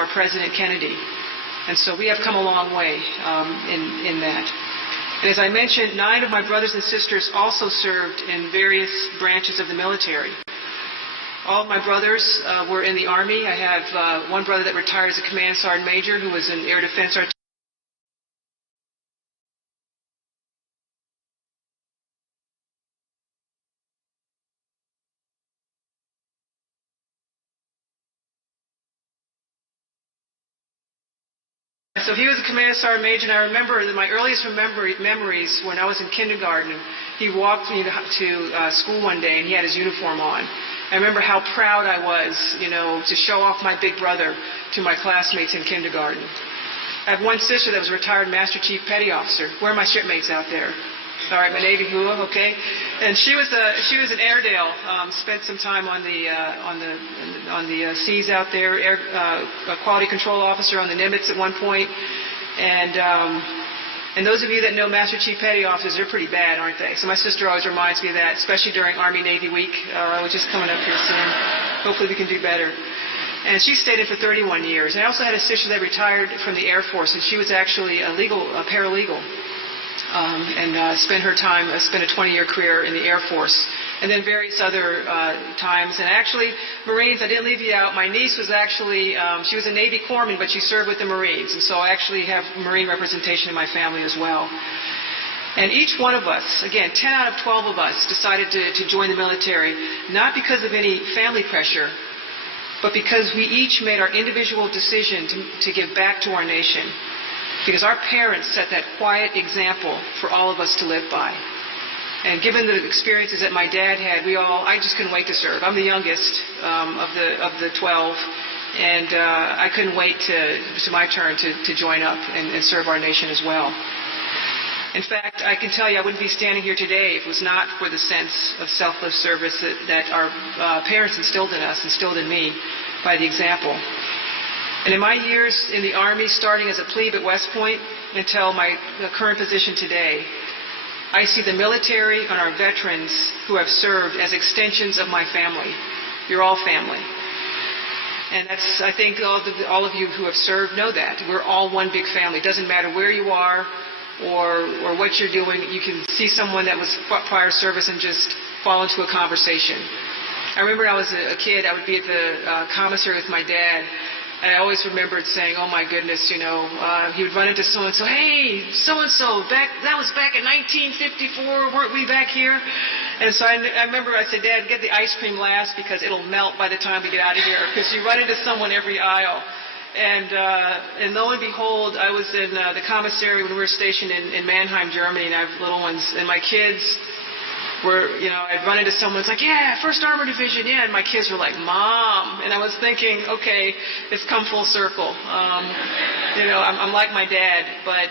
our President Kennedy. And so we have come a long way in that. And as I mentioned, 9 of my brothers and sisters also served in various branches of the military. All of my brothers were in the Army. I have one brother that retired as a Command Sergeant Major who was in Air Defense Artillery. So he was a Command Sergeant Major, and I remember that my earliest memories when I was in kindergarten, he walked me to school one day and he had his uniform on. I remember how proud I was, to show off my big brother to my classmates in kindergarten. I have one sister that was a retired Master Chief Petty Officer. Where are my shipmates out there? All right, my Navy hula, okay. And she was an Airedale. Spent some time on the seas out there. A quality control officer on the Nimitz at one point. And those of you that know Master Chief Petty Officers, they're pretty bad, aren't they? So my sister always reminds me of that, especially during Army-Navy Week, which is coming up here soon. Hopefully we can do better. And she stayed in for 31 years. And I also had a sister that retired from the Air Force, and she was actually a paralegal. And spent a 20-year career in the Air Force, and then various other times. And actually, Marines, I didn't leave you out. My niece was actually, she was a Navy corpsman, but she served with the Marines. And so I actually have Marine representation in my family as well. And each one of us, again, 10 out of 12 of us, decided to join the military, not because of any family pressure, but because we each made our individual decision to give back to our nation. Because our parents set that quiet example for all of us to live by. And given the experiences that my dad had, I just couldn't wait to serve. I'm the youngest of the 12, and I couldn't wait to my turn to join up and serve our nation as well. In fact, I can tell you I wouldn't be standing here today if it was not for the sense of selfless service that our parents instilled in us, instilled in me by the example. And in my years in the Army, starting as a plebe at West Point until my current position today, I see the military and our veterans who have served as extensions of my family. You're all family. And I think all of you who have served know that. We're all one big family. It doesn't matter where you are or what you're doing. You can see someone that was prior service and just fall into a conversation. I remember when I was a kid, I would be at the commissary with my dad. And I always remembered saying, oh my goodness, he would run into so-and-so, hey, so-and-so, that was back in 1954, weren't we back here? And so I remember I said, Dad, get the ice cream last because it'll melt by the time we get out of here, because you run into someone every aisle. And lo and behold, I was in the commissary when we were stationed in Mannheim, Germany, and I have little ones, and my kids where, I'd run into someone, it's like, yeah, 1st Armored Division, yeah, and my kids were like, Mom, and I was thinking, okay, it's come full circle. I'm like my dad, but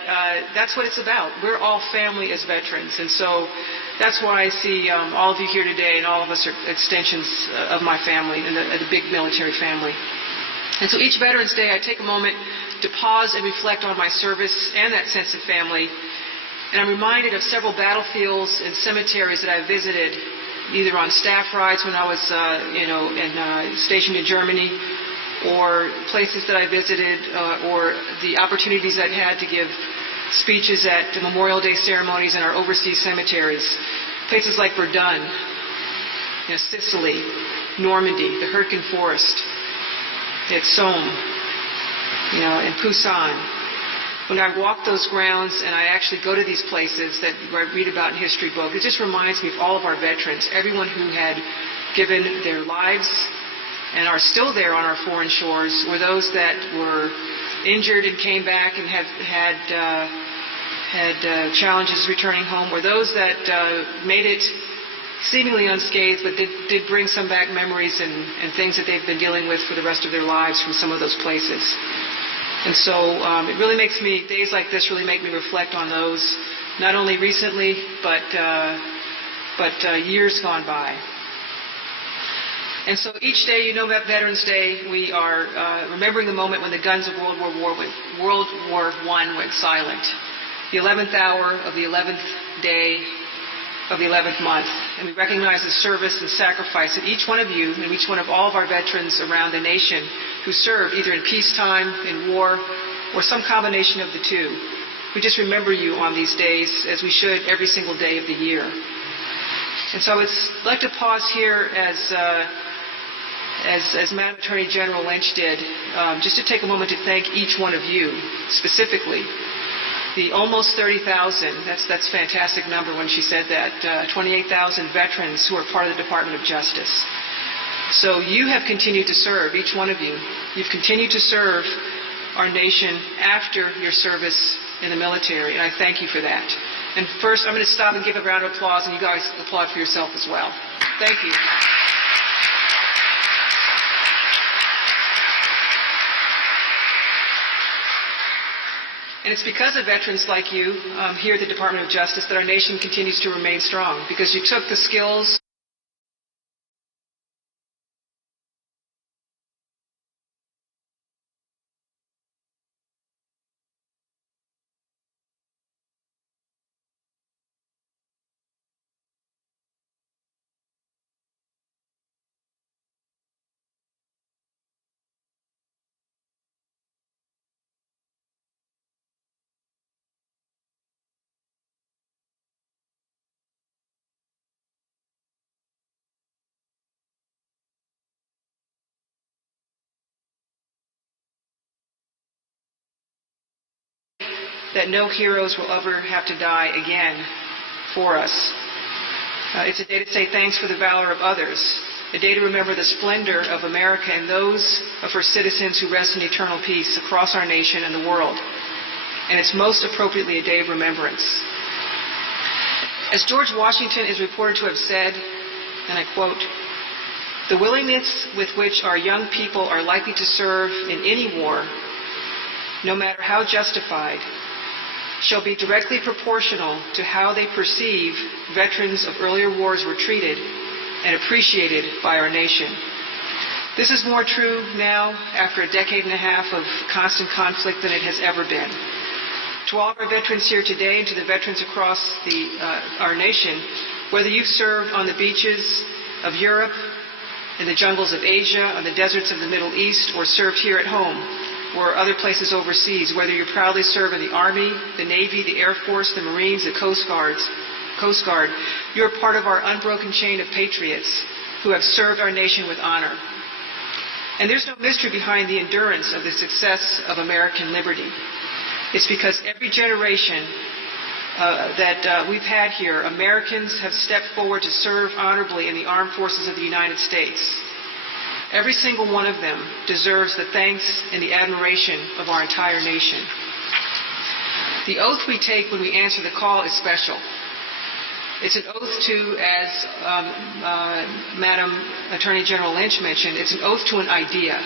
that's what it's about. We're all family as veterans, and so that's why I see all of you here today, and all of us are extensions of my family, and the big military family. And so each Veterans Day, I take a moment to pause and reflect on my service and that sense of family. And I'm reminded of several battlefields and cemeteries that I visited, either on staff rides when I was, stationed in Germany, or places that I visited, or the opportunities I've had to give speeches at the Memorial Day ceremonies in our overseas cemeteries. Places like Verdun, Sicily, Normandy, the Hurtgen Forest, at Somme, in Busan. When I walk those grounds and I actually go to these places that I read about in history books, it just reminds me of all of our veterans, everyone who had given their lives and are still there on our foreign shores, or those that were injured and came back and had challenges returning home, or those that made it seemingly unscathed, but did bring some back memories and things that they've been dealing with for the rest of their lives from some of those places. And so it really makes me, days like this really make me reflect on those, not only recently, but years gone by. And so each day, that Veterans Day, we are remembering the moment when the guns of World War I went silent. The 11th hour of the 11th day of the 11th month. And we recognize the service and sacrifice that each one of you and each one of all of our veterans around the nation who served either in peacetime, in war, or some combination of the two. We just remember you on these days, as we should every single day of the year. And so I'd like to pause here as Madam Attorney General Lynch did, just to take a moment to thank each one of you specifically. The almost 30,000, that's a fantastic number when she said that, 28,000 veterans who are part of the Department of Justice. So you have continued to serve, each one of you. You've continued to serve our nation after your service in the military, and I thank you for that. And first, I'm going to stop and give a round of applause, and you guys applaud for yourself as well. Thank you. And it's because of veterans like you here at the Department of Justice that our nation continues to remain strong, because you took the skills that no heroes will ever have to die again for us. It's a day to say thanks for the valor of others, a day to remember the splendor of America and those of her citizens who rest in eternal peace across our nation and the world. And it's most appropriately a day of remembrance. As George Washington is reported to have said, and I quote, "The willingness with which our young people are likely to serve in any war, no matter how justified, shall be directly proportional to how they perceive veterans of earlier wars were treated and appreciated by our nation." This is more true now, after a decade and a half of constant conflict, than it has ever been. To all of our veterans here today, and to the veterans across our nation, whether you've served on the beaches of Europe, in the jungles of Asia, on the deserts of the Middle East, or served here at home, or other places overseas, whether you proudly serve in the Army, the Navy, the Air Force, the Marines, the Coast Guard, you're part of our unbroken chain of patriots who have served our nation with honor. And there's no mystery behind the endurance of the success of American liberty. It's because every generation that we've had here, Americans have stepped forward to serve honorably in the armed forces of the United States. Every single one of them deserves the thanks and the admiration of our entire nation. The oath we take when we answer the call is special. It's an oath to, as Madam Attorney General Lynch mentioned, it's an oath to an idea.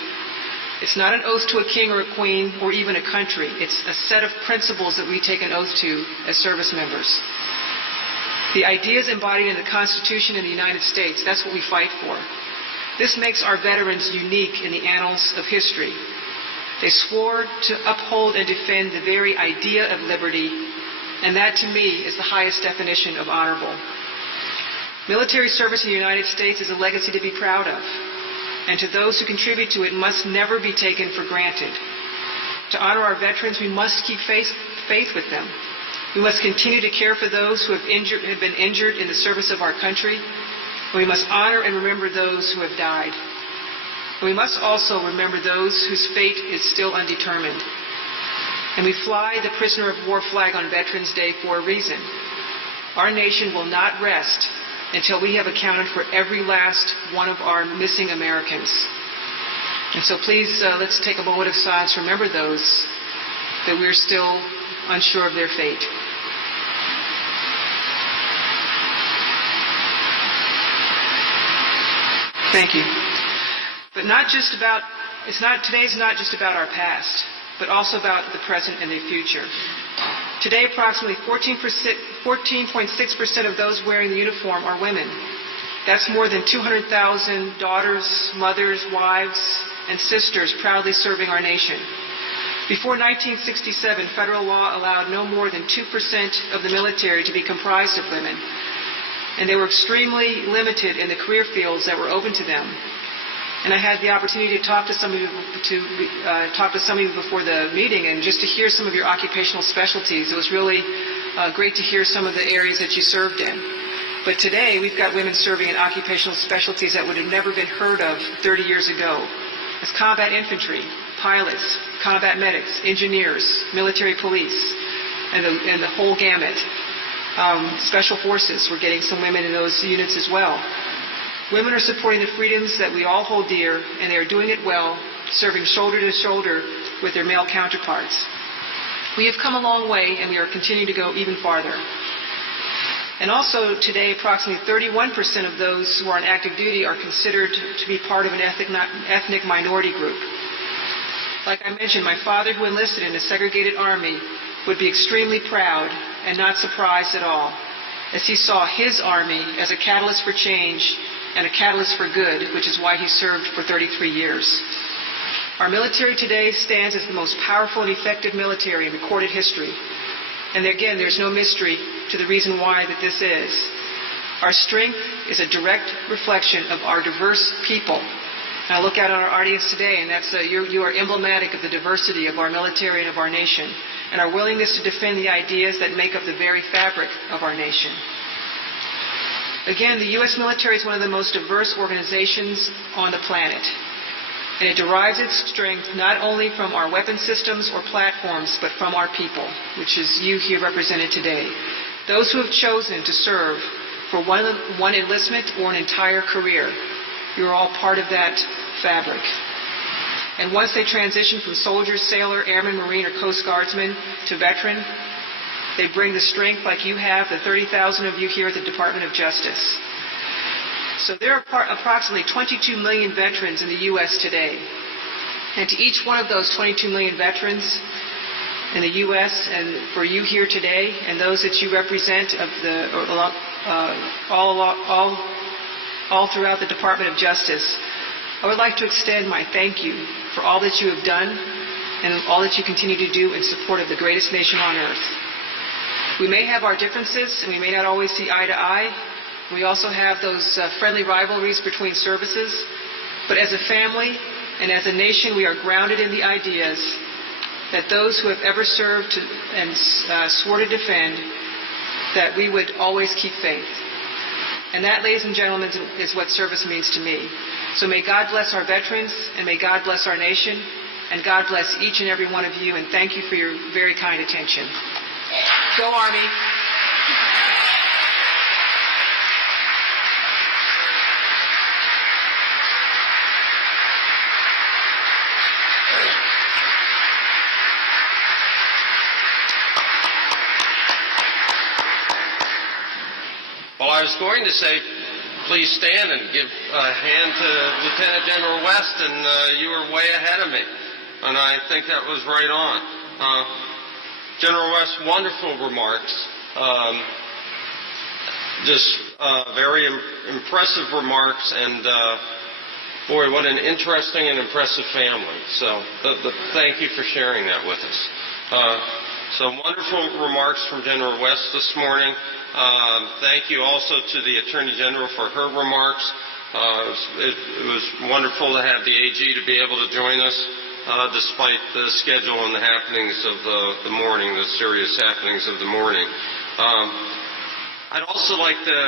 It's not an oath to a king or a queen or even a country. It's a set of principles that we take an oath to as service members. The ideas embodied in the Constitution of the United States, that's what we fight for. This makes our veterans unique in the annals of history. They swore to uphold and defend the very idea of liberty, and that to me is the highest definition of honorable. Military service in the United States is a legacy to be proud of, and to those who contribute to it must never be taken for granted. To honor our veterans, we must keep faith with them. We must continue to care for those who have been injured in the service of our country. We must honor and remember those who have died. And we must also remember those whose fate is still undetermined. And we fly the prisoner of war flag on Veterans Day for a reason. Our nation will not rest until we have accounted for every last one of our missing Americans. And so please, let's take a moment of silence to remember those that we're still unsure of their fate. Thank you. But today's not just about our past, but also about the present and the future. Today, approximately 14.6% of those wearing the uniform are women. That's more than 200,000 daughters, mothers, wives, and sisters proudly serving our nation. Before 1967, federal law allowed no more than 2% of the military to be comprised of women, and they were extremely limited in the career fields that were open to them. And I had the opportunity to talk to some of you before the meeting, and just to hear some of your occupational specialties. It was really great to hear some of the areas that you served in. But today we've got women serving in occupational specialties that would have never been heard of 30 years ago. As combat infantry, pilots, combat medics, engineers, military police, and the whole gamut. Special forces, we're getting some women in those units as well. Women are supporting the freedoms that we all hold dear, and they are doing it well, serving shoulder to shoulder with their male counterparts. We have come a long way, and we are continuing to go even farther. And also today, approximately 31% of those who are on active duty are considered to be part of an ethnic minority group. Like I mentioned, my father, who enlisted in a segregated army, would be extremely proud and not surprised at all, as he saw his army as a catalyst for change and a catalyst for good, which is why he served for 33 years. Our military today stands as the most powerful and effective military in recorded history. And again, there's no mystery to the reason why that this is. Our strength is a direct reflection of our diverse people. And I look out on our audience today, and that's you are emblematic of the diversity of our military and of our nation, and our willingness to defend the ideas that make up the very fabric of our nation. Again, the U.S. military is one of the most diverse organizations on the planet. And it derives its strength not only from our weapon systems or platforms, but from our people, which is you here represented today. Those who have chosen to serve for one enlistment or an entire career, you're all part of that fabric. And once they transition from soldier, sailor, airman, marine, or Coast Guardsman to veteran, they bring the strength like you have, the 30,000 of you here at the Department of Justice. So there are approximately 22 million veterans in the U.S. today. And to each one of those 22 million veterans in the U.S. and for you here today and those that you represent all throughout the Department of Justice, I would like to extend my thank you for all that you have done and all that you continue to do in support of the greatest nation on earth. We may have our differences, and we may not always see eye to eye. We also have those friendly rivalries between services. But as a family and as a nation, we are grounded in the ideas that those who have ever served and swore to defend, that we would always keep faith. And that, ladies and gentlemen, is what service means to me. So may God bless our veterans, and may God bless our nation, and God bless each and every one of you, and thank you for your very kind attention. Go Army! Well, I was going to say, please stand and give a hand to Lieutenant General West, and you were way ahead of me. And I think that was right on. General West's wonderful remarks, just very impressive remarks, and boy, what an interesting and impressive family. So thank you for sharing that with us. So wonderful remarks from General West this morning. Thank you also to the Attorney General for her remarks. It was wonderful to have the AG to be able to join us. Despite the schedule and the happenings of the morning, the serious happenings of the morning. I'd also like to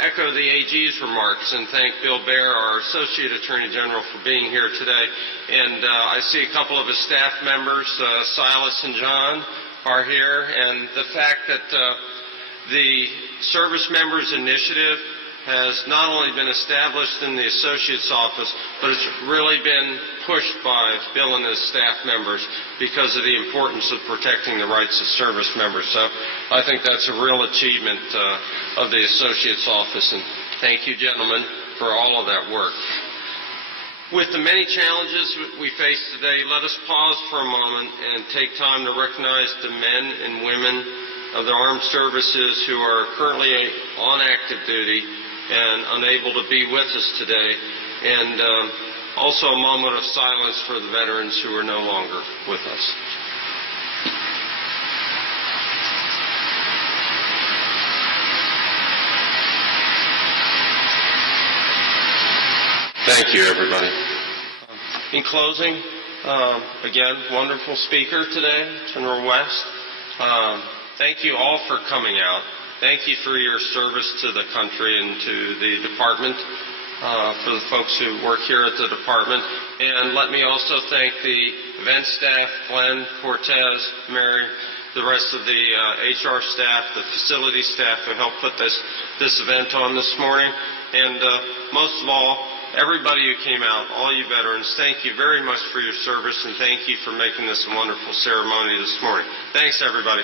echo the AG's remarks and thank Bill Baer, our Associate Attorney General, for being here today. And I see a couple of his staff members, Silas and John, are here. And the fact that the Service Members Initiative has not only been established in the Associate's office, but it's really been pushed by Bill and his staff members because of the importance of protecting the rights of service members. So I think that's a real achievement of the Associate's office, and thank you, gentlemen, for all of that work. With the many challenges we face today, let us pause for a moment and take time to recognize the men and women of the armed services who are currently on active duty and unable to be with us today, and also a moment of silence for the veterans who are no longer with us. Thank you, everybody. In closing, again, wonderful speaker today, General West. Thank you all for coming out. Thank you for your service to the country and to the department, for the folks who work here at the department. And let me also thank the event staff, Glenn, Cortez, Mary, the rest of the HR staff, the facility staff who helped put this event on this morning. And most of all, everybody who came out, all you veterans, thank you very much for your service, and thank you for making this a wonderful ceremony this morning. Thanks, everybody.